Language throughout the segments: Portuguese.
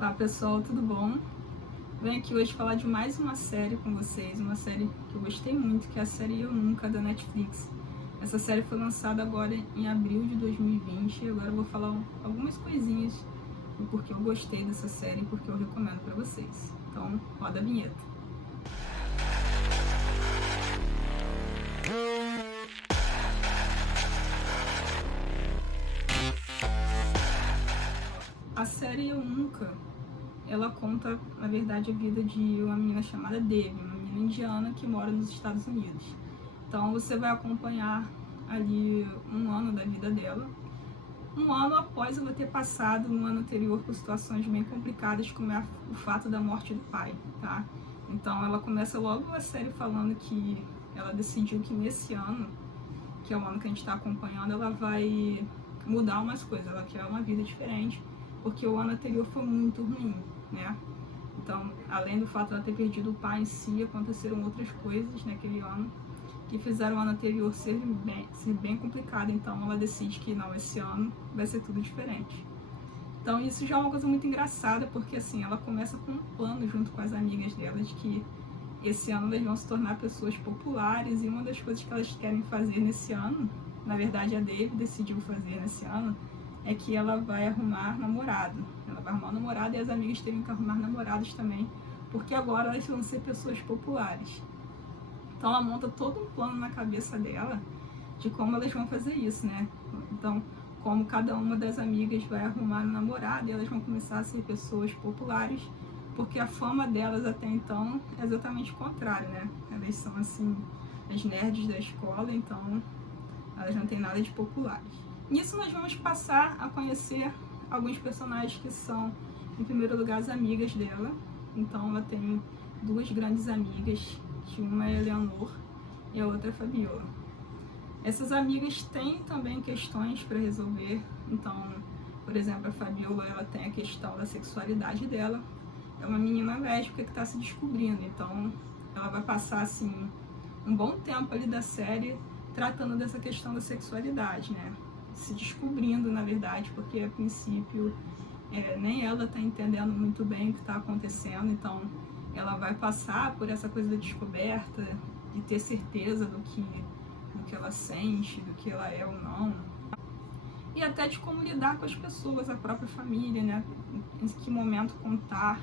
Olá pessoal, tudo bom? Venho aqui hoje falar de mais uma série com vocês, uma série que eu gostei muito, que é a série Eu Nunca, da Netflix. Essa série foi lançada agora em abril de 2020 e agora eu vou falar algumas coisinhas do porquê eu gostei dessa série e porque eu recomendo para vocês. Então, roda a vinheta. A série Eu Nunca, ela conta, na verdade, a vida de uma menina chamada Devi, uma menina indiana que mora nos Estados Unidos. Então você vai acompanhar ali um ano da vida dela, um ano após ela ter passado no ano anterior por situações bem complicadas, como é o fato da morte do pai, tá? Então ela começa logo a série falando que ela decidiu que nesse ano, que é o ano que a gente está acompanhando, ela vai mudar umas coisas, ela quer uma vida diferente, porque o ano anterior foi muito ruim, né? Então, além do fato de ela ter perdido o pai em si, aconteceram outras coisas naquele ano que fizeram o ano anterior ser bem complicado. Então, ela decide que não, esse ano vai ser tudo diferente. Então, isso já é uma coisa muito engraçada, porque assim, ela começa com um plano junto com as amigas dela de que esse ano elas vão se tornar pessoas populares, e uma das coisas que elas querem fazer nesse ano, na verdade a Devi decidiu fazer nesse ano, é que ela vai arrumar namorado. Ela vai arrumar um namorado e as amigas têm que arrumar namorados também, porque agora elas vão ser pessoas populares. Então ela monta todo um plano na cabeça dela de como elas vão fazer isso, né? Então, como cada uma das amigas vai arrumar um namorado e elas vão começar a ser pessoas populares, porque a fama delas até então é exatamente o contrário, né? Elas são, assim, as nerds da escola, então elas não têm nada de populares. Nisso nós vamos passar a conhecer alguns personagens que são, em primeiro lugar, as amigas dela. Então ela tem duas grandes amigas, que uma é a Eleanor e a outra é a Fabiola. Essas amigas têm também questões para resolver. Então, por exemplo, a Fabiola, ela tem a questão da sexualidade dela. É uma menina lésbica que está se descobrindo, então ela vai passar assim um bom tempo ali da série tratando dessa questão da sexualidade, né? Se descobrindo, na verdade, porque a princípio nem ela está entendendo muito bem o que está acontecendo. Então ela vai passar por essa coisa da descoberta, de ter certeza do que ela sente, do que ela é ou não, e até de como lidar com as pessoas, a própria família, né? Em que momento contar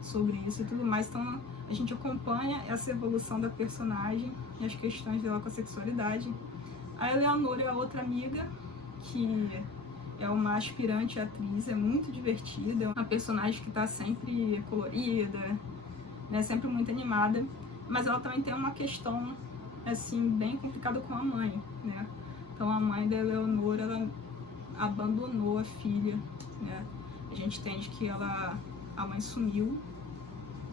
sobre isso e tudo mais. Então a gente acompanha essa evolução da personagem e as questões dela com a sexualidade. A Eleanor é a outra amiga, que é uma aspirante atriz, é muito divertida, é uma personagem que está sempre colorida, né, sempre muito animada, mas ela também tem uma questão assim bem complicada com a mãe, né? Então a mãe da Eleanor, ela abandonou a filha, né? A gente entende que a mãe sumiu,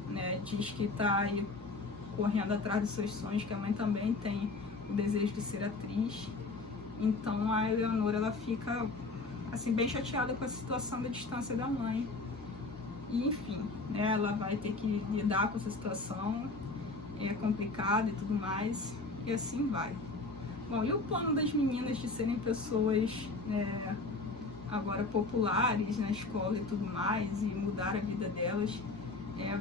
né? Diz que está aí correndo atrás dos seus sonhos, que a mãe também tem o desejo de ser atriz. Então a Eleanor, ela fica assim bem chateada com a situação da distância da mãe. E enfim, né, ela vai ter que lidar com essa situação, é complicada e tudo mais, e assim vai. Bom, e o plano das meninas de serem pessoas agora populares na escola e tudo mais, e mudar a vida delas,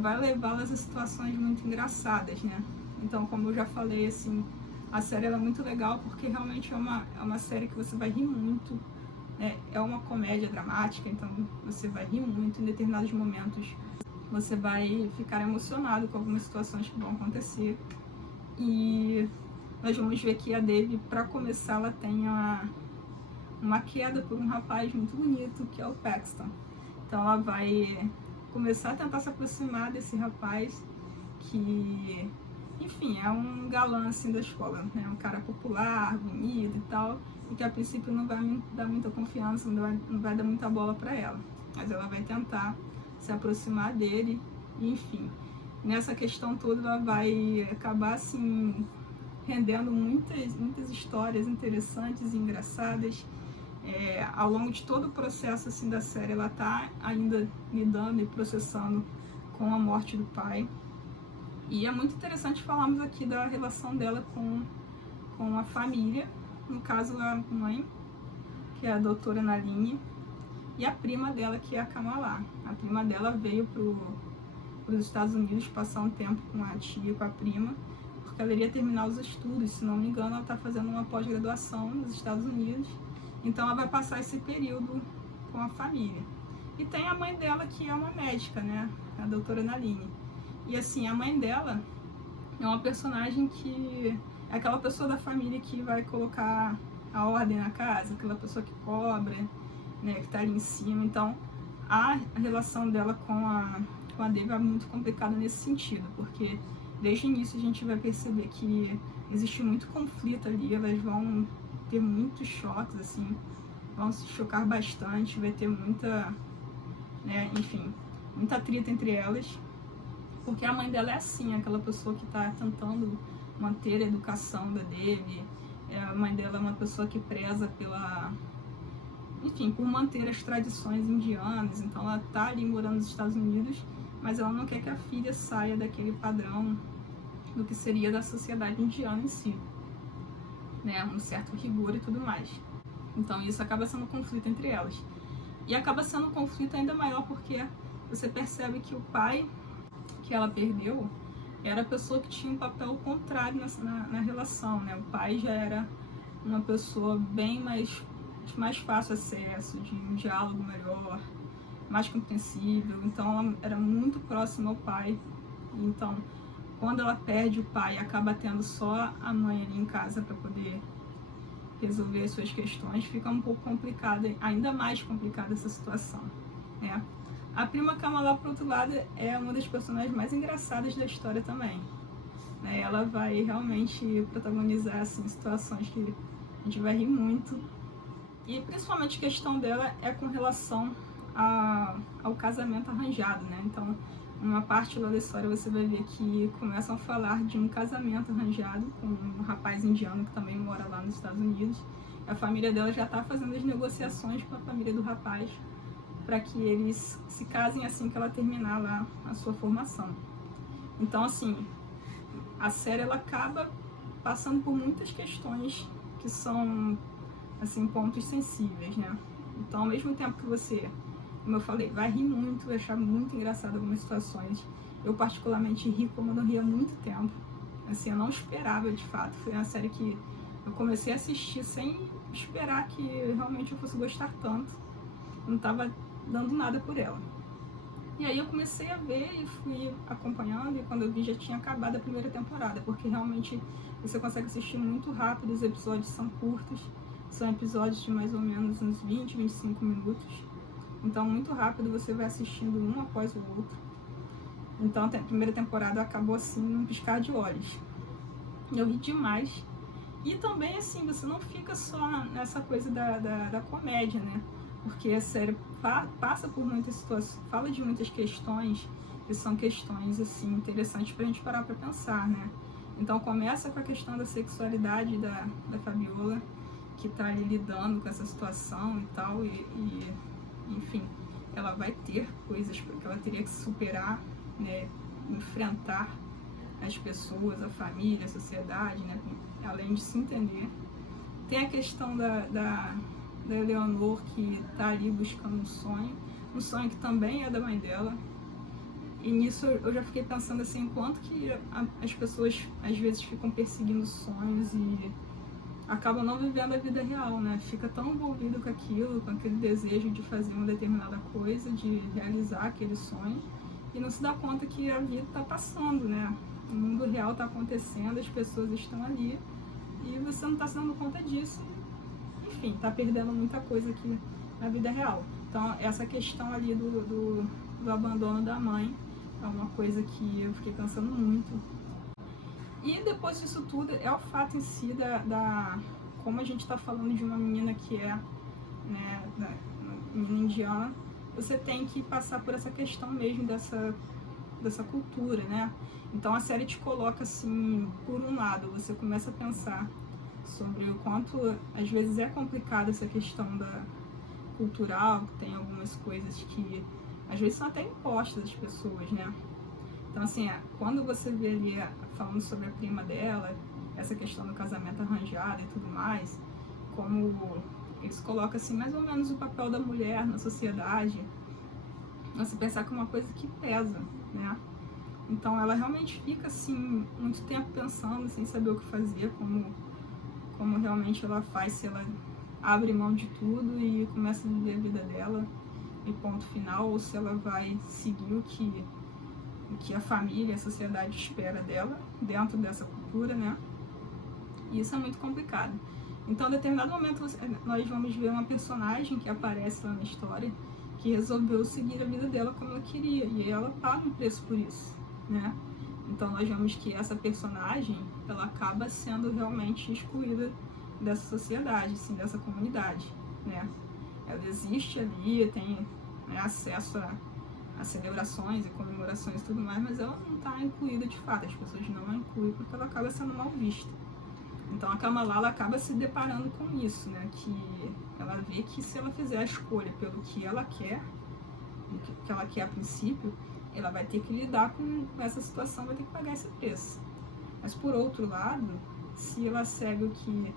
vai levá-las a situações muito engraçadas, né? Então, como eu já falei, assim, a série ela é muito legal porque realmente é uma série que você vai rir muito. É uma comédia dramática, então você vai rir muito em determinados momentos. Você vai ficar emocionado com algumas situações que vão acontecer. E nós vamos ver que a Devi, para começar, ela tem uma queda por um rapaz muito bonito, que é o Paxton. Então ela vai começar a tentar se aproximar desse rapaz que, enfim, é um galã assim da escola, né? Um cara popular, bonito e tal, e que a princípio não vai dar muita confiança, não vai dar muita bola para ela, mas ela vai tentar se aproximar dele. E, enfim, nessa questão toda ela vai acabar assim rendendo muitas histórias interessantes e engraçadas. Ao longo de todo o processo assim da série, ela tá ainda lidando e processando com a morte do pai. E é muito interessante falarmos aqui da relação dela com a família, no caso a mãe, que é a doutora Naline, e a prima dela, que é a Kamala. A prima dela veio para os Estados Unidos passar um tempo com a tia e com a prima, porque ela iria terminar os estudos, se não me engano ela está fazendo uma pós-graduação nos Estados Unidos, então ela vai passar esse período com a família. E tem a mãe dela, que é uma médica, né, a doutora Naline. E assim, a mãe dela é uma personagem que é aquela pessoa da família que vai colocar a ordem na casa, aquela pessoa que cobra, né, que tá ali em cima. Então a relação dela com a Devi é muito complicada nesse sentido, porque desde o início a gente vai perceber que existe muito conflito ali, elas vão ter muitos choques, assim, vão se chocar bastante, vai ter muita, né, enfim, muita atrito entre elas, porque a mãe dela é assim, aquela pessoa que está tentando manter a educação da Devi. A mãe dela é uma pessoa que preza pela, enfim, por manter as tradições indianas, então ela está ali morando nos Estados Unidos, mas ela não quer que a filha saia daquele padrão do que seria da sociedade indiana em si, né, um certo rigor e tudo mais. Então isso acaba sendo um conflito entre elas. E acaba sendo um conflito ainda maior porque você percebe que o pai que ela perdeu era a pessoa que tinha um papel contrário na relação, né? O pai já era uma pessoa bem mais fácil acesso, de um diálogo melhor, mais compreensível, então ela era muito próxima ao pai. Então, quando ela perde o pai, acaba tendo só a mãe ali em casa para poder resolver as suas questões, fica um pouco complicada, ainda mais complicada essa situação, né? A prima Kamala, por outro lado, é uma das personagens mais engraçadas da história também, né? Ela vai realmente protagonizar assim, situações que a gente vai rir muito, e principalmente a questão dela é com relação ao casamento arranjado, né? Então, uma parte lá da história você vai ver que começam a falar de um casamento arranjado com um rapaz indiano que também mora lá nos Estados Unidos. A família dela já está fazendo as negociações com a família do rapaz para que eles se casem assim que ela terminar lá a sua formação. Então, assim, a série ela acaba passando por muitas questões que são, assim, pontos sensíveis, né? Então, ao mesmo tempo que você, como eu falei, vai rir muito, vai achar muito engraçado algumas situações. Eu particularmente ri como eu não ria há muito tempo. Assim, eu não esperava, de fato. Foi uma série que eu comecei a assistir sem esperar que realmente eu fosse gostar tanto. Não estava dando nada por ela. E aí eu comecei a ver e fui acompanhando, e quando eu vi já tinha acabado a primeira temporada, porque realmente você consegue assistir muito rápido, os episódios são curtos, são episódios de mais ou menos uns 20, 25 minutos. Então, muito rápido você vai assistindo um após o outro. Então, a primeira temporada acabou assim, num piscar de olhos. Eu ri demais. E também, assim, você não fica só nessa coisa da comédia, né? Porque a série passa por muitas situações, fala de muitas questões, que são questões, assim, interessantes pra gente parar pra pensar, né? Então, começa com a questão da sexualidade da Fabiola, que tá ali lidando com essa situação e tal, e enfim, ela vai ter coisas que ela teria que superar, né, enfrentar as pessoas, a família, a sociedade, né, além de se entender. Tem a questão da Eleanor, que está ali buscando um sonho que também é da mãe dela. E nisso eu já fiquei pensando assim, quanto que as pessoas às vezes ficam perseguindo sonhos e acabam não vivendo a vida real, né? Fica tão envolvido com aquilo, com aquele desejo de fazer uma determinada coisa, de realizar aquele sonho, e não se dá conta que a vida está passando, né? O mundo real está acontecendo, as pessoas estão ali, e você não está se dando conta disso. Enfim, está perdendo muita coisa aqui na vida real. Então, essa questão ali do abandono da mãe é uma coisa que eu fiquei pensando muito. E depois disso tudo, é o fato em si como a gente está falando de uma menina que é, né, menina indiana, você tem que passar por essa questão mesmo dessa cultura, né? Então a série te coloca assim, por um lado, você começa a pensar sobre o quanto às vezes é complicada essa questão cultural, que tem algumas coisas que às vezes são até impostas às pessoas, né? Então, assim, quando você vê ali falando sobre a prima dela, essa questão do casamento arranjado e tudo mais, como Isso coloca assim mais ou menos o papel da mulher na sociedade. Você pensar que é uma coisa que pesa, né? Então ela realmente fica assim muito tempo pensando, sem saber o que fazer, como realmente ela faz, se ela abre mão de tudo e começa a viver a vida dela e ponto final, ou se ela vai seguir o que a família, a sociedade espera dela dentro dessa cultura, né? E isso é muito complicado. Então, em determinado momento, nós vamos ver uma personagem que aparece lá na história que resolveu seguir a vida dela como ela queria, e ela paga um preço por isso, né? Então, nós vemos que essa personagem, ela acaba sendo realmente excluída dessa sociedade, assim, dessa comunidade, né? Ela existe ali, tem, né, acesso a celebrações e comemorações e tudo mais, mas ela não está incluída de fato, as pessoas não a incluem porque ela acaba sendo mal vista. Então a Kamala acaba se deparando com isso, né? Que ela vê que se ela fizer a escolha pelo que ela quer, o que ela quer a princípio, ela vai ter que lidar com essa situação, vai ter que pagar esse preço. Mas por outro lado, se ela segue o que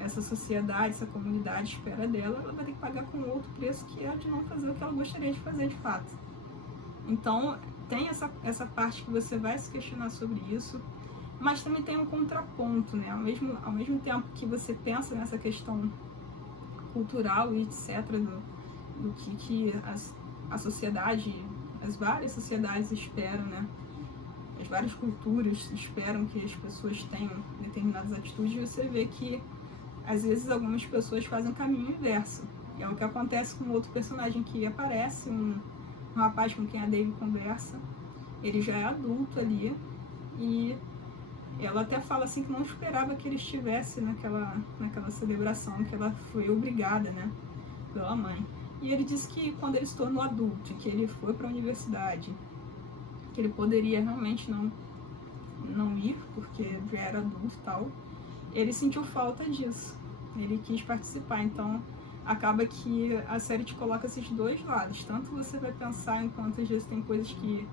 essa sociedade, essa comunidade espera dela, ela vai ter que pagar com outro preço, que é de não fazer o que ela gostaria de fazer de fato. Então tem essa parte que você vai se questionar sobre isso, mas também tem um contraponto, né? Ao mesmo tempo que você pensa nessa questão cultural e etc., do que a sociedade, as várias sociedades esperam, né? As várias culturas esperam que as pessoas tenham determinadas atitudes, você vê que às vezes algumas pessoas fazem o caminho inverso. E é o que acontece com outro personagem que aparece, um rapaz com quem a Dave conversa. Ele já é adulto ali e ela até fala assim que não esperava que ele estivesse naquela celebração, que ela foi obrigada, né, pela mãe. E ele disse que quando ele se tornou adulto, que ele foi para a universidade, que ele poderia realmente não ir, porque já era adulto e tal, ele sentiu falta disso. Ele quis participar. Então acaba que a série te coloca esses dois lados. Tanto você vai pensar enquanto às vezes tem coisas que,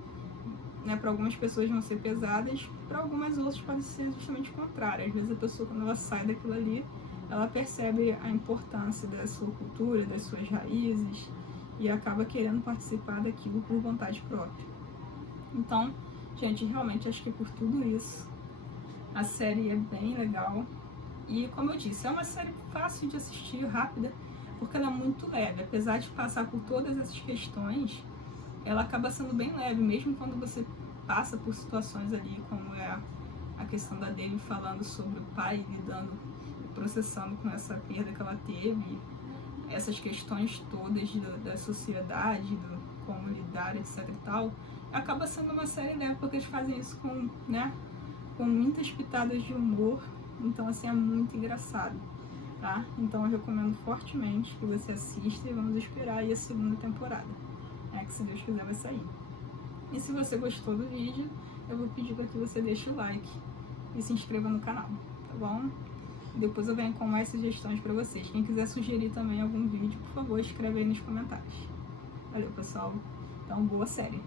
né, para algumas pessoas vão ser pesadas, para algumas outras pode ser justamente o contrário. Às vezes a pessoa, quando ela sai daquilo ali, ela percebe a importância da sua cultura, das suas raízes, e acaba querendo participar daquilo por vontade própria. Então, gente, realmente acho que por tudo isso a série é bem legal. E como eu disse, é uma série fácil de assistir, rápida, porque ela é muito leve. Apesar de passar por todas essas questões, ela acaba sendo bem leve, mesmo quando você passa por situações ali, como é a questão da Dave falando sobre o pai, lidando, processando com essa perda que ela teve, essas questões todas da sociedade, do como lidar, etc e tal, acaba sendo uma série leve, porque eles fazem isso com, né, com muitas pitadas de humor, então assim, é muito engraçado, tá? Então eu recomendo fortemente que você assista e vamos esperar aí a segunda temporada. Que se Deus quiser vai sair. E se você gostou do vídeo, eu vou pedir para que você deixe o like e se inscreva no canal, tá bom? Depois eu venho com mais sugestões para vocês. Quem quiser sugerir também algum vídeo, por favor, escreve aí nos comentários. Valeu, pessoal. Então, boa série!